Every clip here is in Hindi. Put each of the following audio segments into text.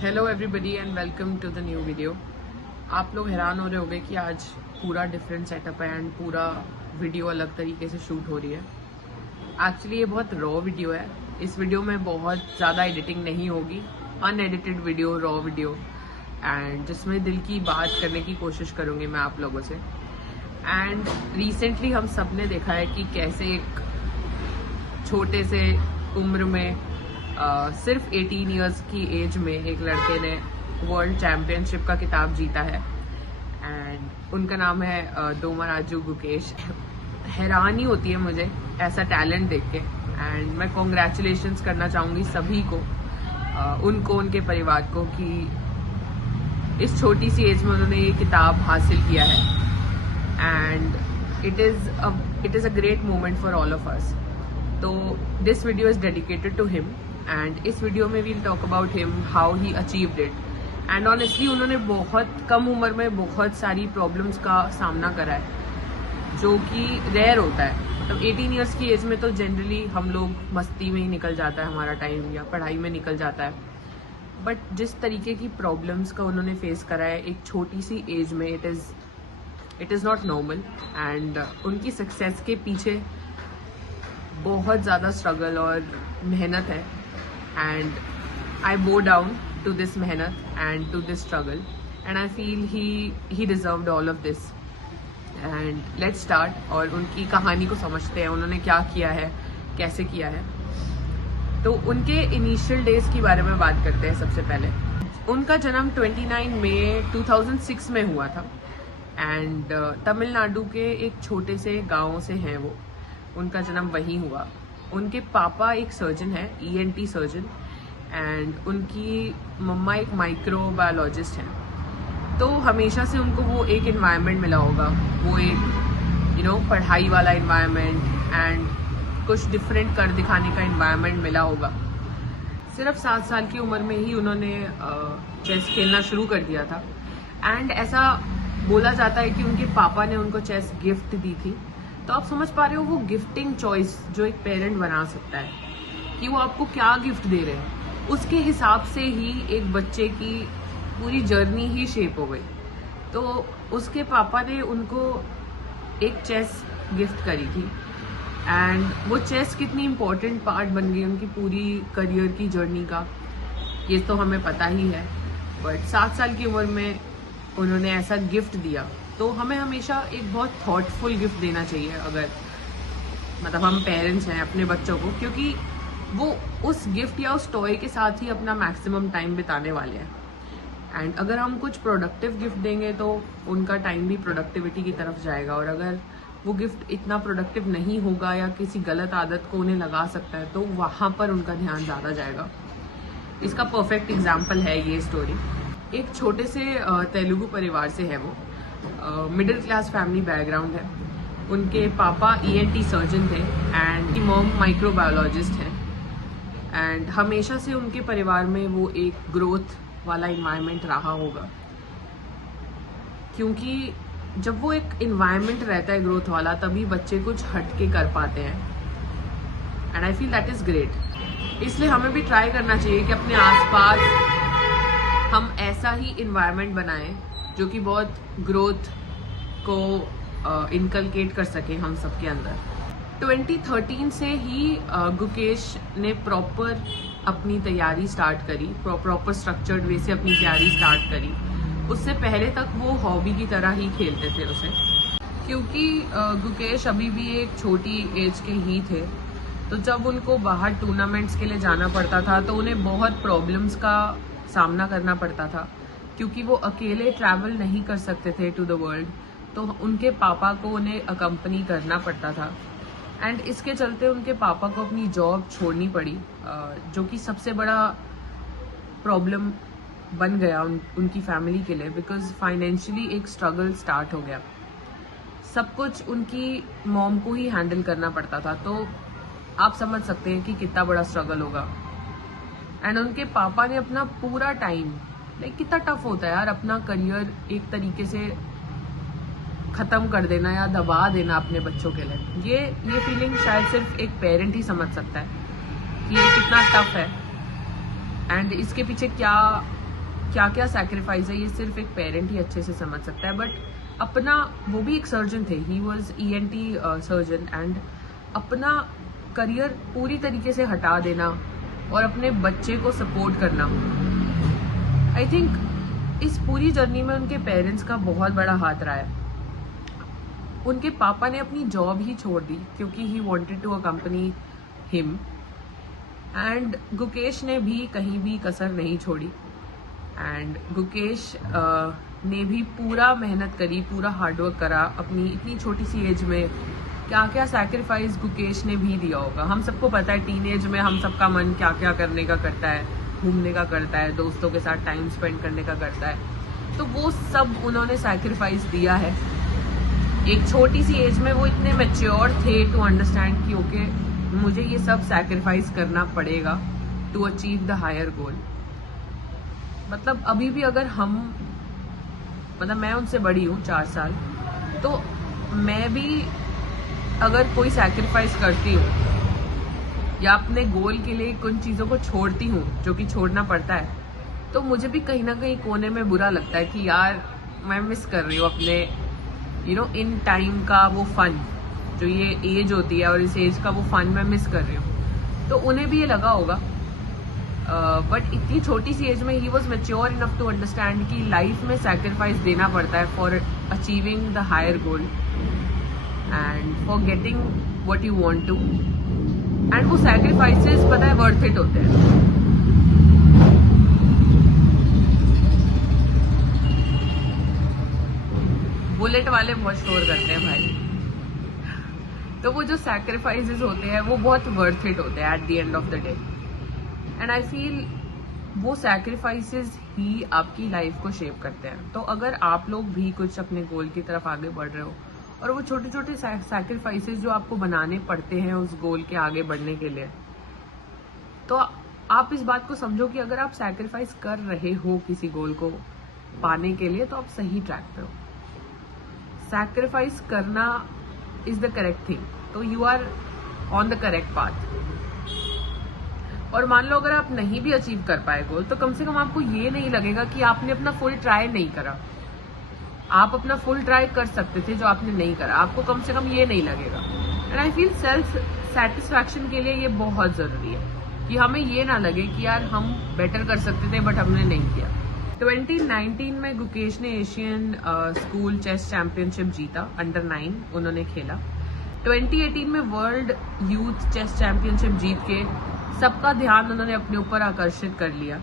Hello everybody and welcome to the new video. आप लोग हैरान हो रहे होंगे कि आज पूरा डिफरेंट सेटअप है एंड पूरा वीडियो अलग तरीके से शूट हो रही है। एक्चुअली ये बहुत रॉ वीडियो है। इस वीडियो में बहुत ज़्यादा एडिटिंग नहीं होगी, unedited video, raw video and जिसमें दिल की बात करने की कोशिश करूँगी मैं आप लोगों से। एंड रिसेंटली हम सब ने देखा है कि कैसे एक छोटे से उम्र में सिर्फ 18 इयर्स की एज में एक लड़के ने वर्ल्ड चैम्पियनशिप का खिताब जीता है एंड उनका नाम है दोमाराजू गुकेश। हैरानी होती है मुझे ऐसा टैलेंट देख के एंड मैं कॉन्ग्रेचुलेशंस करना चाहूँगी सभी को, उनको, उनके परिवार को कि इस छोटी सी एज में उन्होंने ये किताब हासिल किया है and it is a great moment for all of us. तो this video is dedicated to him and इस वीडियो में we'll talk about him, how he achieved it and honestly उन्होंने बहुत कम उम्र में बहुत सारी प्रॉब्लम्स का सामना करा है जो कि रेयर होता है। मतलब 18 इयर्स की एज में तो जनरली हम लोग मस्ती में ही निकल जाता है हमारा टाइम या पढ़ाई में निकल जाता है, बट जिस तरीके की प्रॉब्लम्स का उन्होंने फेस करा है एक छोटी सी एज में, it is not normal and उनकी सक्सेस के पीछे बहुत ज़्यादा स्ट्रगल और मेहनत है and I bow down to this मेहनत and to this struggle and I feel he deserved all of this and let's start और उनकी कहानी को समझते हैं, उन्होंने क्या किया है, कैसे किया है। तो उनके इनिशियल डेज के बारे में बात करते हैं। सबसे पहले उनका जन्म 29 मई 2006 में हुआ था एंड तमिलनाडु के एक छोटे से गांव से हैं वो, उनका जन्म वहीं हुआ। उनके पापा एक सर्जन है, ENT सर्जन एंड उनकी मम्मा एक माइक्रोबायोलॉजिस्ट हैं। तो हमेशा से उनको वो एक एनवायरनमेंट मिला होगा, वो एक पढ़ाई वाला एनवायरनमेंट एंड कुछ डिफरेंट कर दिखाने का एनवायरनमेंट मिला होगा। सिर्फ 7 साल की उम्र में ही उन्होंने चेस खेलना शुरू कर दिया था एंड ऐसा बोला जाता है कि उनके पापा ने उनको चेस गिफ्ट दी थी। तो आप समझ पा रहे हो वो गिफ्टिंग चॉइस जो एक पेरेंट बना सकता है कि वो आपको क्या गिफ्ट दे रहे हैं, उसके हिसाब से ही एक बच्चे की पूरी जर्नी ही शेप हो गई। तो उसके पापा ने उनको एक चेस गिफ्ट करी थी एंड वो चेस कितनी इम्पोर्टेंट पार्ट बन गई उनकी पूरी करियर की जर्नी का, ये तो हमें पता ही है। बट 7 साल की उम्र में उन्होंने ऐसा गिफ्ट दिया, तो हमें हमेशा एक बहुत थॉटफुल गिफ्ट देना चाहिए अगर मतलब हम पेरेंट्स हैं अपने बच्चों को, क्योंकि वो उस गिफ्ट या उस टॉय के साथ ही अपना मैक्सिमम टाइम बिताने वाले हैं एंड अगर हम कुछ प्रोडक्टिव गिफ्ट देंगे तो उनका टाइम भी प्रोडक्टिविटी की तरफ जाएगा और अगर वो गिफ्ट इतना प्रोडक्टिव नहीं होगा या किसी गलत आदत को उन्हें लगा सकता है तो वहाँ पर उनका ध्यान ज़्यादा जाएगा। इसका परफेक्ट एग्जाम्पल है ये स्टोरी। एक छोटे से तेलुगु परिवार से है वो, मिडिल क्लास फैमिली बैकग्राउंड है। उनके पापा ENT सर्जन थे एंड मॉम माइक्रोबायोलॉजिस्ट हैं एंड हमेशा से उनके परिवार में वो एक ग्रोथ वाला इन्वायरमेंट रहा होगा, क्योंकि जब वो एक इन्वायरमेंट रहता है ग्रोथ वाला तभी बच्चे कुछ हट के कर पाते हैं and I feel that is great. इसलिए हमें भी ट्राई करना चाहिए कि अपने आसपास हम ऐसा ही इन्वायरमेंट बनाएं जो कि बहुत ग्रोथ को इनकलकेट कर सके हम सबके अंदर। 2013 से ही गुकेश ने प्रॉपर अपनी तैयारी स्टार्ट करी, प्रॉपर स्ट्रक्चर्ड वे से अपनी तैयारी स्टार्ट करी। उससे पहले तक वो हॉबी की तरह ही खेलते थे उसे, क्योंकि गुकेश अभी भी एक छोटी एज के ही थे। तो जब उनको बाहर टूर्नामेंट्स के लिए जाना पड़ता था तो उन्हें बहुत प्रॉब्लम्स का सामना करना पड़ता था, क्योंकि वो अकेले ट्रैवल नहीं कर सकते थे टू द वर्ल्ड, तो उनके पापा को उन्हें अकम्पनी करना पड़ता था एंड इसके चलते उनके पापा को अपनी जॉब छोड़नी पड़ी, जो कि सबसे बड़ा प्रॉब्लम बन गया उनकी फैमिली के लिए, बिकॉज फाइनेंशियली एक स्ट्रगल स्टार्ट हो गया। सब कुछ उनकी मॉम को ही हैंडल करना पड़ता था, तो आप समझ सकते हैं कि कितना बड़ा स्ट्रगल होगा। एंड उनके पापा ने अपना पूरा टाइम, कितना टफ होता है यार अपना करियर एक तरीके से खत्म कर देना या दबा देना अपने बच्चों के लिए। ये फीलिंग शायद सिर्फ एक पेरेंट ही समझ सकता है कि ये कितना टफ है एंड इसके पीछे क्या क्या क्या सैक्रिफाइस है ये सिर्फ एक पेरेंट ही अच्छे से समझ सकता है। बट अपना, वो भी एक सर्जन थे, he was ENT surgeon, and अपना करियर पूरी तरीके से हटा देना और अपने बच्चे को सपोर्ट करना, आई थिंक इस पूरी जर्नी में उनके पेरेंट्स का बहुत बड़ा हाथ रहा है। उनके पापा ने अपनी जॉब ही छोड़ दी क्योंकि he wanted to accompany him, and Gukesh ने भी कहीं भी कसर नहीं छोड़ी, एंड गुकेश ने भी पूरा मेहनत करी, पूरा हार्डवर्क करा अपनी इतनी छोटी सी एज में। क्या क्या सैक्रिफाइस गुकेश ने भी दिया होगा। हम सबको पता है टीनेज में हम सबका मन क्या क्या करने का करता है, घूमने का करता है, दोस्तों के साथ टाइम स्पेंड करने का करता है, तो वो सब उन्होंने सैक्रिफाइस दिया है। एक छोटी सी एज में वो इतने मैच्योर थे टू अंडरस्टैंड कि ओके मुझे ये सब सैक्रिफाइस करना पड़ेगा टू अचीव द हायर गोल। मतलब अभी भी अगर हम, मतलब मैं उनसे बड़ी हूँ 4 साल, तो मैं भी अगर कोई सैक्रिफाइस करती हूँ या अपने गोल के लिए कुछ चीज़ों को छोड़ती हूँ जो कि छोड़ना पड़ता है, तो मुझे भी कहीं ना कहीं कोने में बुरा लगता है कि यार मैं मिस कर रही हूँ अपने इन टाइम का वो फन, जो ये एज होती है और इस एज का वो फन मैं मिस कर रही हूँ। तो उन्हें भी ये लगा होगा, बट इतनी छोटी सी एज में he was mature enough to understand कि लाइफ में सैक्रिफाइस देना पड़ता है for achieving the higher goal and for getting what you want to, and वो सैक्रिफाइसेस पता है वर्थ इट होते हैं। बुलेट वाले बहुत शोर करते हैं भाई। तो वो जो सैक्रिफाइसेस होते हैं वो बहुत वर्थ इट होते हैं at the end of the day, and I feel वो सैक्रिफाइसेस ही आपकी लाइफ को शेप करते हैं। तो अगर आप लोग भी कुछ अपने गोल की तरफ आगे बढ़ रहे हो और वो छोटे छोटे सैक्रिफाइसेस जो आपको बनाने पड़ते हैं उस गोल के आगे बढ़ने के लिए, तो आप इस बात को समझो कि अगर आप सैक्रिफाइस कर रहे हो किसी गोल को पाने के लिए तो आप सही ट्रैक पे हो। सैक्रिफाइस करना इज द करेक्ट थिंग, तो you are on the correct path. और मान लो अगर आप नहीं भी अचीव कर पाए गोल, तो कम से कम आपको ये नहीं लगेगा कि आपने अपना फुल ट्राई नहीं करा। आप अपना फुल ट्राई कर सकते थे जो आपने नहीं करा, आपको कम से कम ये नहीं लगेगा। And I feel self satisfaction के लिए ये बहुत जरूरी है कि हमें ये ना लगे कि यार हम बेटर कर सकते थे बट हमने नहीं किया। 2019 में गुकेश ने एशियन स्कूल चेस चैंपियनशिप जीता, अंडर 9 उन्होंने खेला। 2018 में वर्ल्ड यूथ चेस चैंपियनशिप जीत के सबका ध्यान उन्होंने अपने ऊपर आकर्षित कर लिया।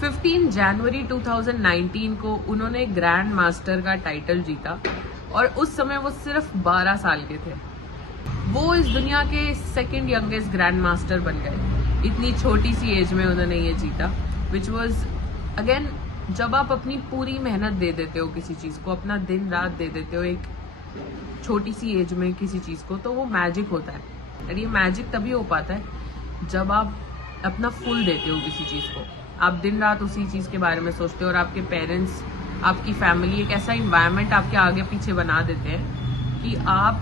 15 जनवरी 2019 को उन्होंने ग्रैंड मास्टर का टाइटल जीता और उस समय वो सिर्फ 12 साल के थे। वो इस दुनिया के सेकंड यंगेस्ट ग्रैंड मास्टर बन गए। इतनी छोटी सी एज में उन्होंने ये जीता, विच वॉज अगेन, जब आप अपनी पूरी मेहनत दे देते हो किसी चीज को, अपना दिन रात दे देते हो एक छोटी सी एज में किसी चीज को, तो वो मैजिक होता है। और ये मैजिक तभी हो पाता है जब आप अपना फुल देते हो किसी चीज को, आप दिन रात उसी चीज के बारे में सोचते हो और आपके पेरेंट्स, आपकी फैमिली एक ऐसा इन्वायरमेंट आपके आगे पीछे बना देते हैं कि आप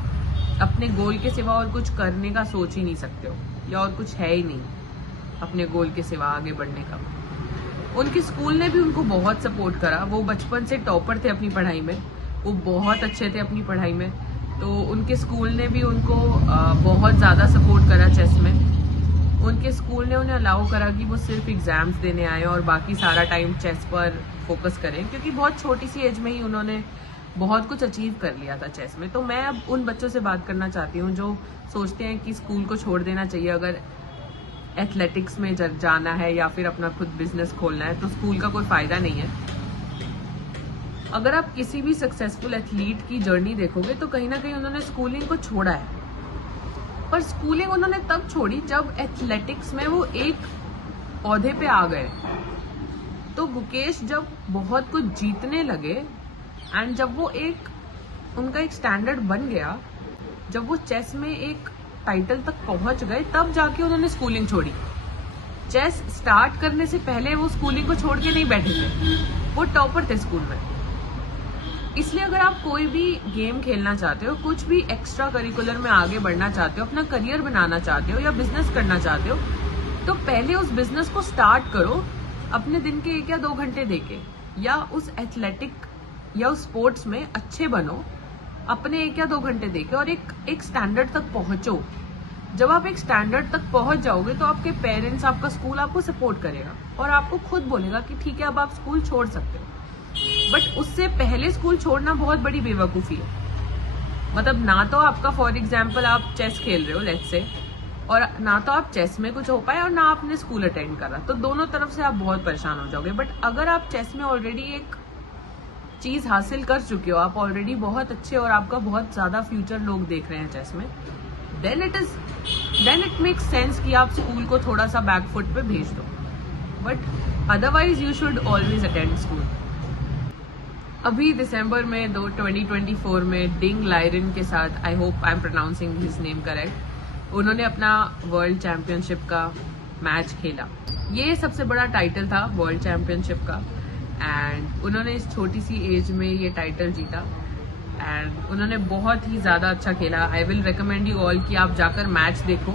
अपने गोल के सिवा और कुछ करने का सोच ही नहीं सकते हो, या और कुछ है ही नहीं अपने गोल के सिवा आगे बढ़ने का। उनके स्कूल ने भी उनको बहुत सपोर्ट करा। वो बचपन से टॉपर थे अपनी पढ़ाई में, वो बहुत अच्छे थे अपनी पढ़ाई में, तो उनके स्कूल ने भी उनको बहुत ज़्यादा सपोर्ट करा चेस में। उनके स्कूल ने उन्हें अलाउ करा कि वो सिर्फ एग्जाम्स देने आए और बाकी सारा टाइम चेस पर फोकस करें, क्योंकि बहुत छोटी सी एज में ही उन्होंने बहुत कुछ अचीव कर लिया था चेस में। तो मैं अब उन बच्चों से बात करना चाहती हूँ जो सोचते हैं कि स्कूल को छोड़ देना चाहिए अगर एथलेटिक्स में जाना है या फिर अपना खुद बिजनेस खोलना है, तो स्कूल का कोई फायदा नहीं है। अगर आप किसी भी सक्सेसफुल एथलीट की जर्नी देखोगे तो कहीं ना कहीं उन्होंने स्कूलिंग को छोड़ा है, पर स्कूलिंग उन्होंने तब छोड़ी जब एथलेटिक्स में वो एक ओहदे पे आ गए। तो गुकेश जब बहुत कुछ जीतने लगे एंड जब वो उनका एक स्टैंडर्ड बन गया, जब वो चेस में एक टाइटल तक पहुंच गए, तब जाके उन्होंने स्कूलिंग छोड़ी। चेस स्टार्ट करने से पहले वो स्कूलिंग को छोड़ के नहीं बैठे थे, वो टॉपर थे स्कूल में। इसलिए अगर आप कोई भी गेम खेलना चाहते हो, कुछ भी एक्स्ट्रा करिकुलर में आगे बढ़ना चाहते हो, अपना करियर बनाना चाहते हो या बिजनेस करना चाहते हो, तो पहले उस बिजनेस को स्टार्ट करो। अपने दिन के 1 या 2 घंटे देके या उस एथलेटिक या उस स्पोर्ट्स में अच्छे बनो, अपने 1 या 2 घंटे देके और एक स्टैंडर्ड तक पहुंचो। जब आप एक स्टैंडर्ड तक पहुंच जाओगे तो आपके पेरेंट्स, आपका स्कूल आपको सपोर्ट करेगा और आपको खुद बोलेगा कि ठीक है अब आप स्कूल छोड़ सकते हो। बट उससे पहले स्कूल छोड़ना बहुत बड़ी बेवकूफ़ी है। मतलब ना तो आपका फॉर एग्जाम्पल आप चेस खेल रहे हो लेट्स से, और ना तो आप चेस में कुछ हो पाए और ना आपने स्कूल अटेंड करा, तो दोनों तरफ से आप बहुत परेशान हो जाओगे। बट अगर आप चेस में ऑलरेडी एक चीज हासिल कर चुके हो, आप ऑलरेडी बहुत अच्छे और आपका बहुत ज्यादा फ्यूचर लोग देख रहे हैं चेस में, देन इट मेक्स सेंस कि आप स्कूल को थोड़ा सा बैक फुट पे भेज दो। But otherwise you should always attend school. अभी दिसंबर में 2024 में डिंग लायरन के साथ, I hope I am pronouncing his name correct, उन्होंने अपना वर्ल्ड चैंपियनशिप का मैच खेला। ये सबसे बड़ा टाइटल था वर्ल्ड चैंपियनशिप का, एंड उन्होंने इस छोटी सी एज में ये टाइटल जीता एंड उन्होंने बहुत ही ज़्यादा अच्छा खेला। I will recommend you all कि आप जाकर मैच देखो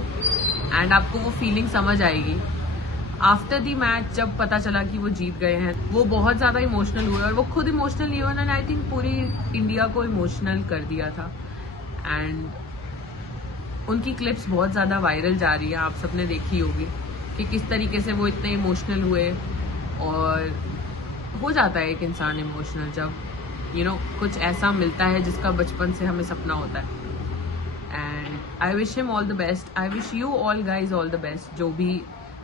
एंड आपको वो फीलिंग समझ आएगी। आफ्टर दी मैच जब पता चला कि वो जीत गए हैं, वो बहुत ज़्यादा इमोशनल हुए और वो खुद इमोशनल हुए, उन्होंने आई थिंक पूरी इंडिया को इमोशनल कर दिया था। एंड उनकी क्लिप्स बहुत ज़्यादा वायरल जा रही है, आप सबने देखी होगी कि किस तरीके से वो इतने इमोशनल हुए। और हो जाता है एक इंसान इमोशनल जब कुछ ऐसा मिलता है जिसका बचपन से हमें सपना होता है। And I wish him all the best, I wish you all guys all the best, जो भी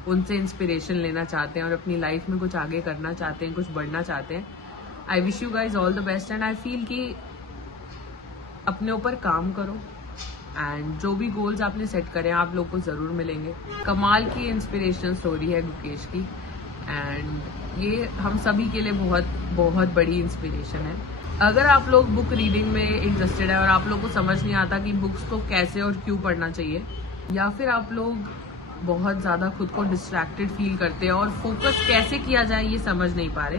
उनसे इंस्पिरेशन लेना चाहते हैं और अपनी लाइफ में कुछ आगे करना चाहते हैं, कुछ बढ़ना चाहते हैं। I wish you guys all the best and I feel कि अपने ऊपर काम करो एंड जो भी गोल्स आपने सेट करें आप लोग को ज़रूर मिलेंगे। कमाल की इंस्पिरेशनल स्टोरी है गुकेश की एंड ये हम सभी के लिए बहुत बहुत बड़ी इंस्पिरेशन है। अगर आप लोग बुक रीडिंग में इंटरेस्टेड है और आप लोग को समझ नहीं आता कि बुक्स को कैसे और क्यों पढ़ना चाहिए, या फिर आप लोग बहुत ज़्यादा खुद को डिस्ट्रैक्टेड फील करते हैं और फोकस कैसे किया जाए ये समझ नहीं पा रहे,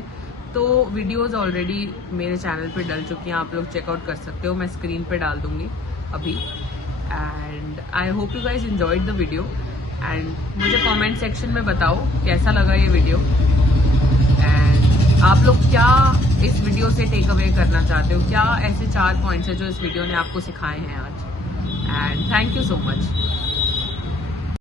तो वीडियोस ऑलरेडी मेरे चैनल पे डल चुकी हैं, आप लोग चेकआउट कर सकते हो, मैं स्क्रीन पे डाल दूंगी अभी। And I hope you guys enjoyed the video and मुझे कमेंट सेक्शन में बताओ कैसा लगा ये वीडियो एंड आप लोग क्या इस वीडियो से टेक अवे करना चाहते हो, क्या ऐसे 4 पॉइंट्स है जो इस वीडियो ने आपको सिखाए हैं आज। And thank you so much.